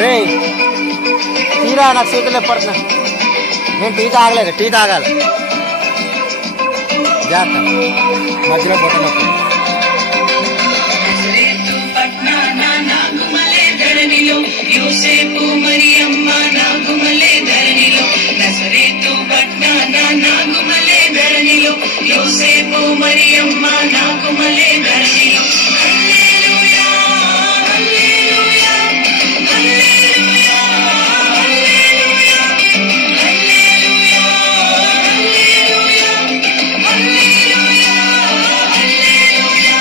రే తీరా నాకు చేతులు పడుతున్నా. నేను టీ తాగలేదు, టీ తాగాలి. జాగ్రత్త మధ్యలో బొట్టనొప్పి. యోసేపు మరియమ్మ నాగుమలే ధరణిలో, నజరేతు పట్నాన నాగుమలే ధరణిలో, యోసేపు మరియమ్మ నాగుమలే ధరణిలో. హల్లెలూయా హల్లెలూయా హల్లెలూయా హల్లెలూయా హల్లెలూయా హల్లెలూయా హల్లెలూయా హల్లెలూయా.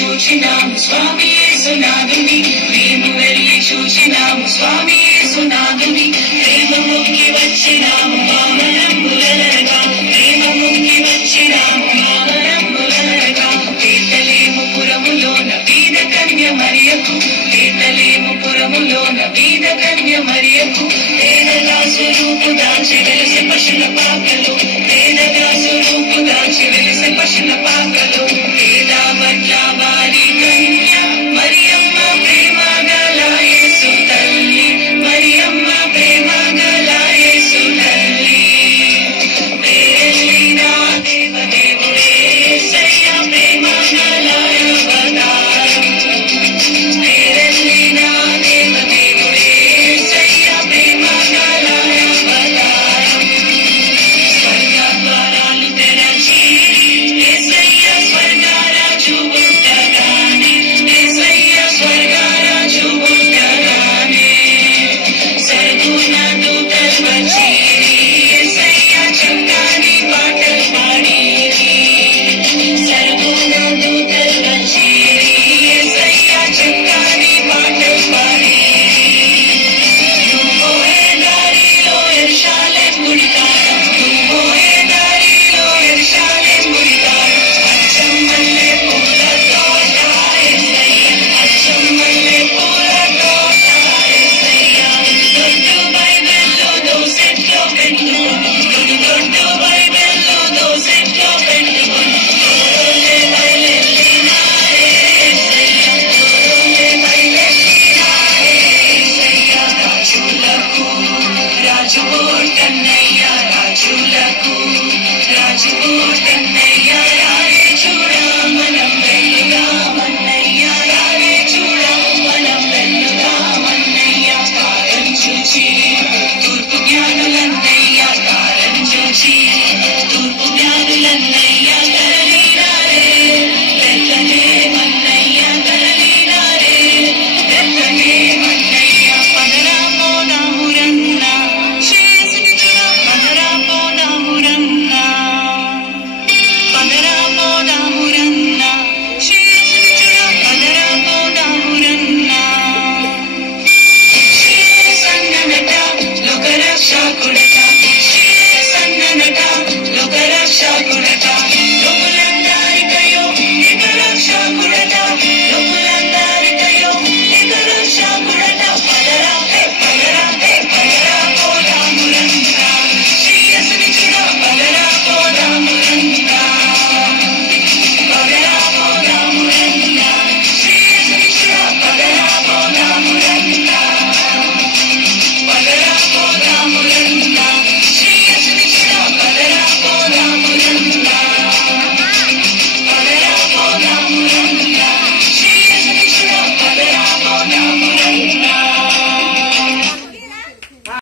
చూచినాము స్వామి యేసునాథుని, మేము వెళ్ళి చూచినాము స్వామి యేసునాథుని. ప్రేమ ముక్కి వచ్చినాము మామనంబులనగా, ప్రేమ ముక్కి వచ్చినాము మామనంబులనగా. బేతలేము పురములోన బీద కన్య మరియకు, బేతలేము పురములోన బీద కన్య మరియకు. పేదదాసు రూపు దాచి వెలిసే పశుల పాకలు, పేదదాసు రూపు దాచి వెలిసే పశుల పాకలు.